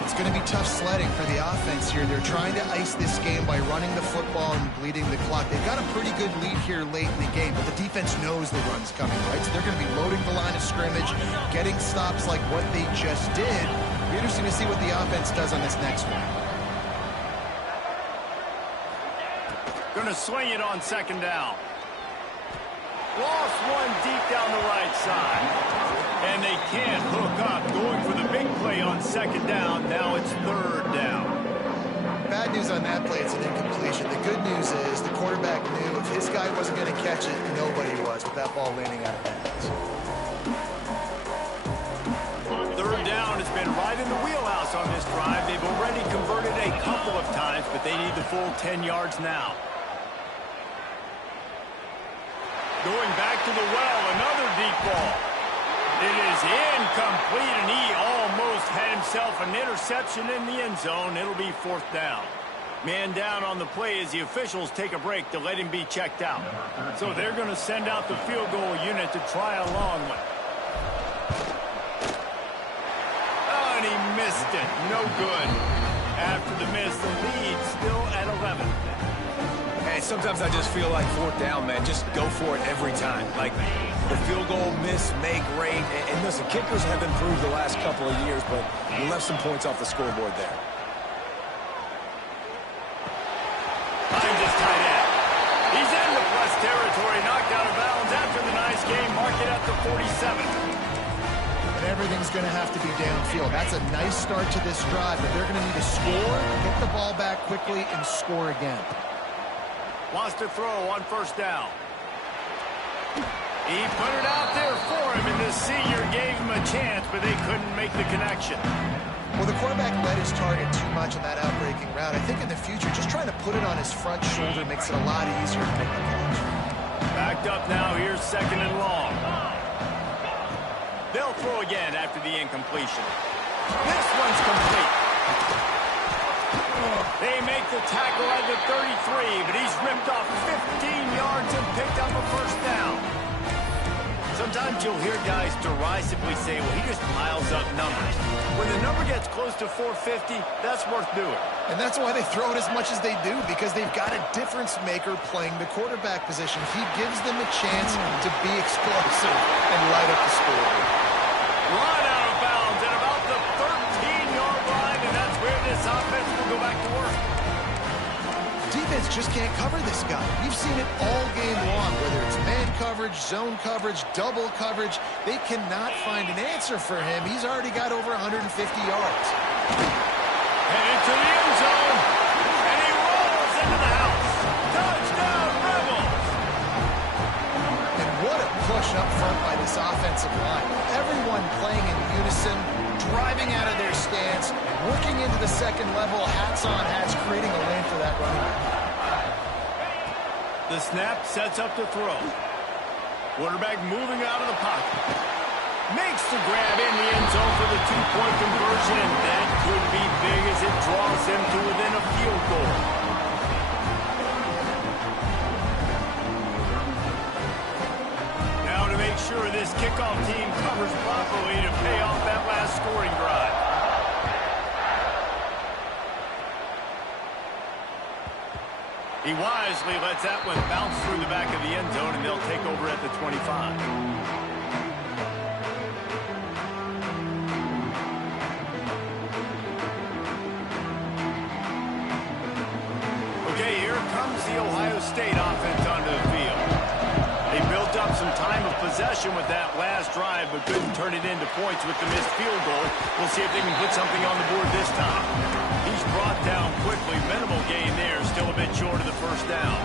It's going to be tough sledding for the offense here. They're trying to ice this game by running the football and bleeding the clock. They've got a pretty good lead here late in the game, but the defense knows the run's coming, right? So they're going to be loading the line of scrimmage, getting stops like what they just did. It'll be interesting to see what the offense does on this next one. Going to swing it on 2nd down. Lost one deep down the right side. And they can't hook up. Going for the big play on 2nd down. Now it's 3rd down. bad news on that play, it's an incompletion. The good news is the quarterback knew if his guy wasn't going to catch it, nobody was with that ball landing out of bounds. Third down has been right in the wheelhouse on this drive. They've already converted a couple of times, but they need the full 10 yards now. Going back to the well, another deep ball. It is incomplete, and he almost had himself an interception in the end zone. It'll be fourth down. Man down on the play as the officials take a break to let him be checked out. So they're going to send out the field goal unit to try a long one. Oh, and he missed it. No good. After the miss, the lead still at 11. Hey, sometimes I just feel like fourth down, man. Just go for it every time. Like the field goal, miss, make, great. And listen, kickers have improved the last couple of years, but you left some points off the scoreboard there. Finds his tight end. He's in the plus territory, knocked out of bounds after the nice game. Mark it at the 47. And everything's going to have to be downfield. That's a nice start to this drive, but they're going to need to score, get the ball back quickly, and score again. Wants to throw on first down. He put it out there for him, and the senior gave him a chance, but they couldn't make the connection. Well, the quarterback led his target too much on that outbreaking route. I think in the future, just trying to put it on his front shoulder makes it a lot easier to make the catch. Backed up now. Here's second and long. They'll throw again after the incompletion. This one's complete. They make the tackle at the 33, but he's ripped off 15 yards and picked up a first down. Sometimes you'll hear guys derisively say, well, he just piles up numbers. When the number gets close to 450, that's worth doing. And that's why they throw it as much as they do, because they've got a difference maker playing the quarterback position. He gives them a chance to be explosive and light up the scoreboard. Run out of bounds at about the 13-yard line, and that's where this offense will go back to work. Defense just can't cover this guy. We've seen it all game long, whether it's man coverage, zone coverage, double coverage. They cannot find an answer for him. He's already got over 150 yards. And into the end zone, and he rolls into the house. Touchdown, Rebels! And what a push up front by this offensive line. Everyone playing in unison, driving out of their stance, working into the second level, hats on hats, creating a lane for that running back. The snap sets up to throw. Quarterback moving out of the pocket. Makes the grab in the end zone for the two-point conversion, and that could be big as it draws him to within a field goal. Now to make sure this kickoff team covers properly to pay off that last scoring drive. He wisely lets that one bounce through the back of the end zone, and they'll take over at the 25. Okay, here comes the Ohio State offense onto the field. They built up some time of possession with that last drive, but couldn't turn it into points with the missed field goal. We'll see if they can put something on the board this time. He's brought down quickly. Minimal gain there. Still a bit short of the first down.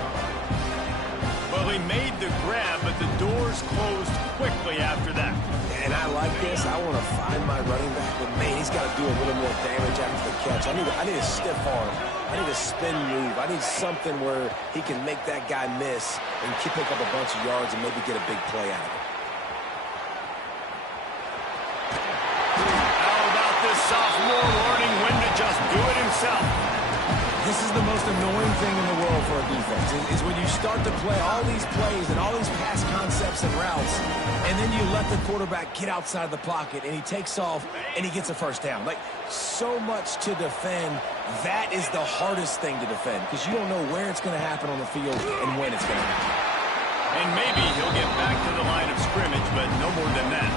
Well, he made the grab, but the doors closed quickly after that. And I like this. I want to find my running back, but man, he's got to do a little more damage after the catch. I need a stiff arm. I need a spin move. I need something where he can make that guy miss and pick up a bunch of yards and maybe get a big play out of it. How about this sophomore learning when to just do it himself? This is the most annoying thing in the world for a defense, is when you start to play all these plays and all these pass concepts and routes, and then you let the quarterback get outside the pocket, and he takes off, and he gets a first down. Like, so much to defend. That is the hardest thing to defend, because you don't know where it's going to happen on the field and when it's going to happen. And maybe he'll get back to the line of scrimmage, but no more than that.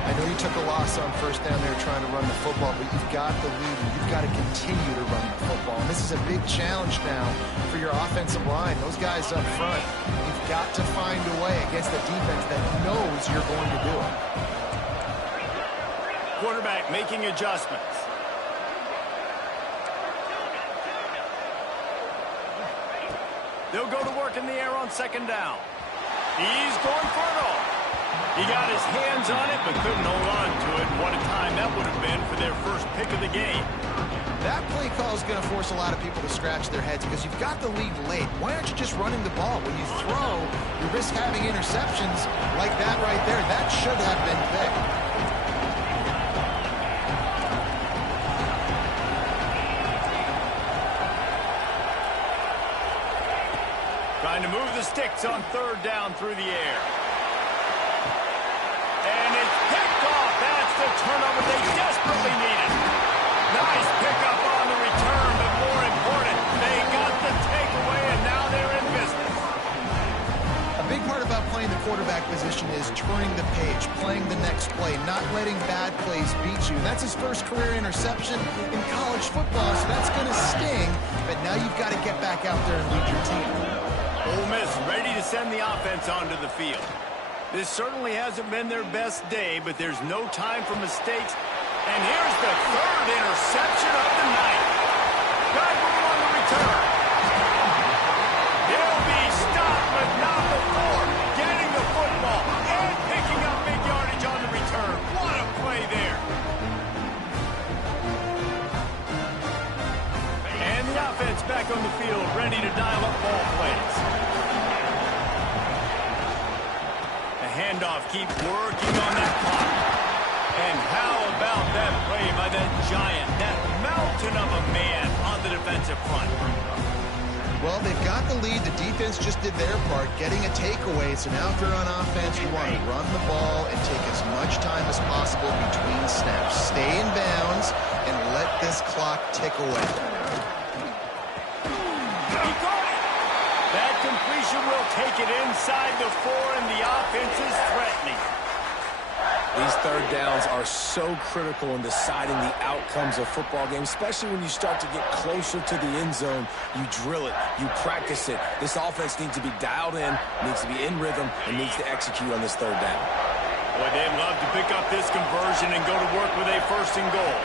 I know you took a loss on first down there trying to run the football, but you've got the lead, and you've got to continue to run the football. And this is a big challenge now for your offensive line. Those guys up front, you've got to find a way against a defense that knows you're going to do it. Quarterback making adjustments. They'll go to work in the air on second down. He's going for it all. He got his hands on it, but couldn't hold on to it. What a time that would have been for their first pick of the game. That play call is going to force a lot of people to scratch their heads because you've got the lead late. Why aren't you just running the ball? When you throw, you risk having interceptions like that right there. That should have been picked. Trying to move the sticks on third down through the air. And it's picked off. That's the turnover they desperately needed. Nice pickup on the return, but more important, they got the takeaway, and now they're in business. A big part about playing the quarterback position is turning the page, playing the next play, not letting bad plays beat you. That's his first career interception in college football, so that's going to sting, but now you've got to get back out there and lead your team. Ole Miss ready to send the offense onto the field. This certainly hasn't been their best day, but there's no time for mistakes. And here's the third interception of the night. Got room on the return. He'll be stopped, but not before getting the football and picking up big yardage on the return. What a play there. And the offense back on the field, ready to dial up ball plays. The handoff keeps working on that clock. And how about that play by that giant, that mountain of a man on the defensive front? Well, they've got the lead. The defense just did their part, getting a takeaway. So now if you're on offense, you want to run the ball and take as much time as possible between snaps. Stay in bounds and let this clock tick away. He got it. That completion will take it inside the 4, and the offense is threatening. These third downs are so critical in deciding the outcomes of football games, especially when you start to get closer to the end zone. You drill it, you practice it. This offense needs to be dialed in, needs to be in rhythm, and needs to execute on this third down. Boy, they'd love to pick up this conversion and go to work with a first and goal.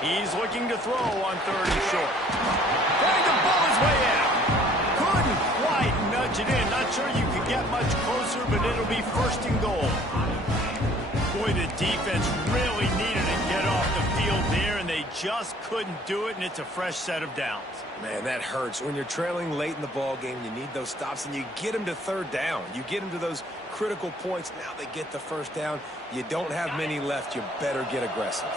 He's looking to throw on third and short. Trying to ball his way out. Couldn't quite nudge it in. Not sure you could get much closer, but it'll be first and goal. Boy, the defense really needed to get off the field there, and they just couldn't do it, and it's a fresh set of downs. Man, that hurts. When you're trailing late in the ball game, you need those stops, and you get them to third down. You get them to those critical points. Now they get the first down. You don't have many left. You better get aggressive.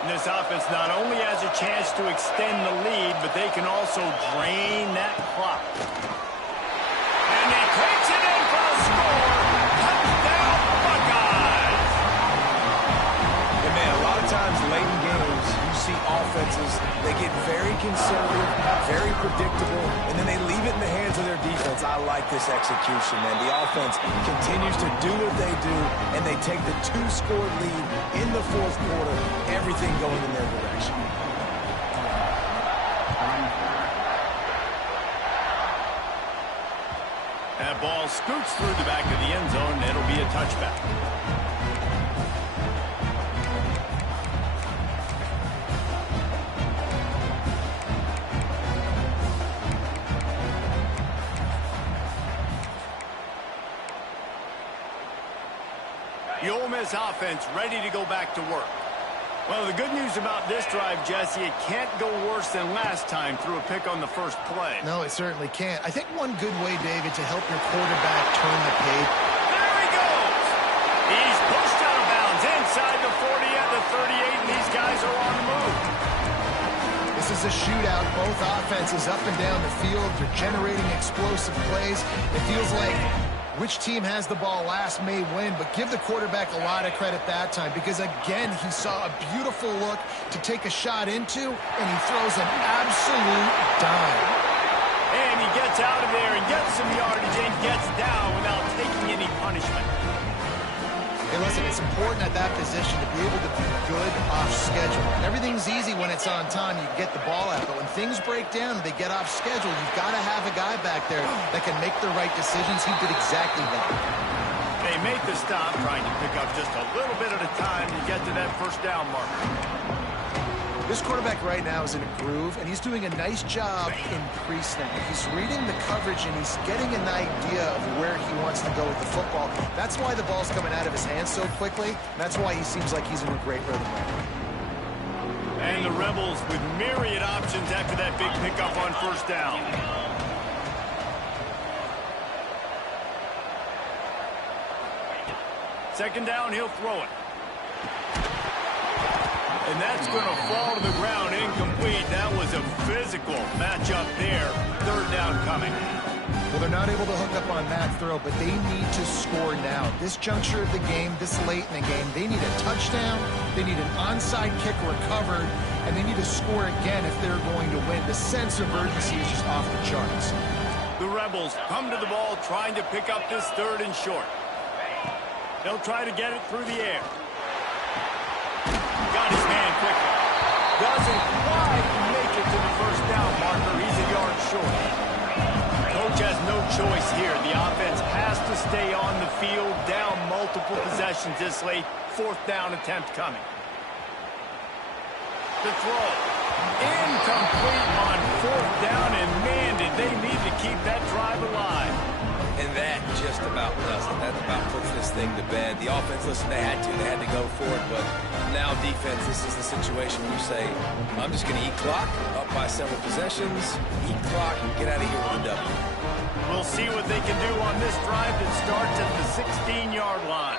And this offense not only has a chance to extend the lead, but they can also drain that clock. And he takes it in for a score. Touchdown, Buckeyes! And man, a lot of times late in games, you see offenses, they get very conservative, very predictable, and then they leave it in the hands of their defense. I like this execution, man. The offense continues to do what they do, and they take the 2-score lead in the fourth quarter, everything going in their direction. That ball scoots through the back of the end zone, and it'll be a touchback. The Ole Miss offense ready to go back to work. Well, the good news about this drive, Jesse, it can't go worse than last time through a pick on the first play. No, it certainly can't. I think one good way, David, to help your quarterback turn the page. There he goes! He's pushed out of bounds inside the 40 at the 38, and these guys are on the move. This is a shootout. Both offenses up and down the field. They're generating explosive plays. It feels like which team has the ball last may win, but give the quarterback a lot of credit that time because, again, he saw a beautiful look to take a shot into, and he throws an absolute dime. And he gets out of there and gets some yardage and gets down without taking any punishment. Hey, listen, it's important at that position to be able to be good off schedule. Everything's easy when it's on time. You get the ball out. But when things break down and they get off schedule, you've got to have a guy back there that can make the right decisions. He did exactly that. They make the stop, trying to pick up just a little bit at a time to get to that first down marker. This quarterback right now is in a groove, and he's doing a nice job in pre-snap. He's reading the coverage, and he's getting an idea of where he wants to go with the football. That's why the ball's coming out of his hands so quickly. That's why he seems like he's in a great rhythm right now. And the Rebels with myriad options after that big pickup on first down. Second down, he'll throw it. And that's going to fall to the ground incomplete. That was a physical matchup there. Third down coming. Well, they're not able to hook up on that throw, but they need to score now. This juncture of the game, this late in the game, they need a touchdown, they need an onside kick recovered, and they need to score again if they're going to win. The sense of urgency is just off the charts. The Rebels come to the ball trying to pick up this third and short. They'll try to get it through the air. Got his man quickly. Doesn't quite make it to the first down marker. He's a yard short. Coach has no choice here. The offense has to stay on the field, down multiple possessions this late. Fourth down attempt coming. The throw. Incomplete on fourth down, and man, did they need to keep that drive alive. And that just about does it. That about puts this thing to bed. The offense, listen, they had to go for it, but now defense, this is the situation where you say, I'm just going to eat clock, up by several possessions, eat clock, and get out of here with a W. We'll see what they can do on this drive that starts at the 16-yard line.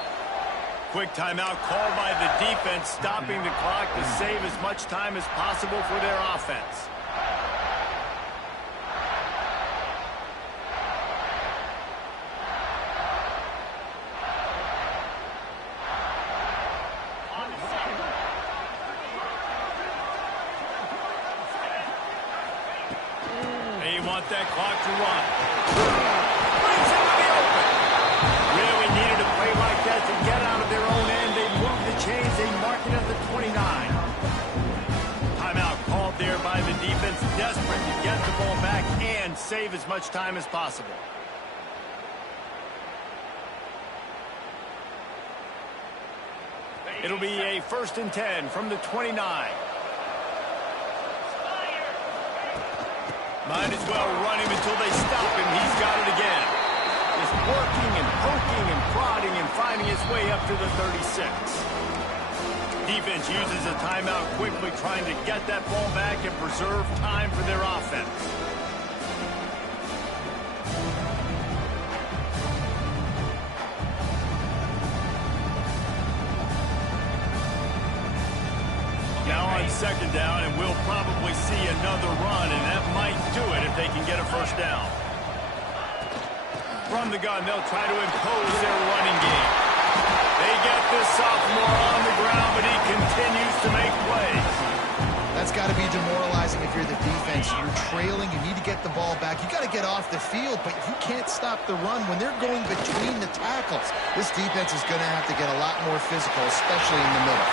Quick timeout called by the defense, stopping the clock to save as much time as possible for their offense. They want that clock to run. Brings it to the open. Really needed a play like that to get out of their own end. They move the chains. They mark it at the 29. Timeout called there by the defense. Desperate to get the ball back and save as much time as possible. It'll be a 1st and 10 from the 29. Might as well run him until they stop him. He's got it again. Just working and poking and prodding and finding his way up to the 36. Defense uses a timeout quickly, trying to get that ball back and preserve time for their offense. Now on second down, and we'll probably see another run, and that might do it if they can get a first down. From the gun, they'll try to impose their running game. They get this sophomore on the ground, but he continues to make plays. That's got to be demoralizing if you're the defense. You're trailing, you need to get the ball back. You got to get off the field, but you can't stop the run when they're going between the tackles. This defense is going to have to get a lot more physical, especially in the middle.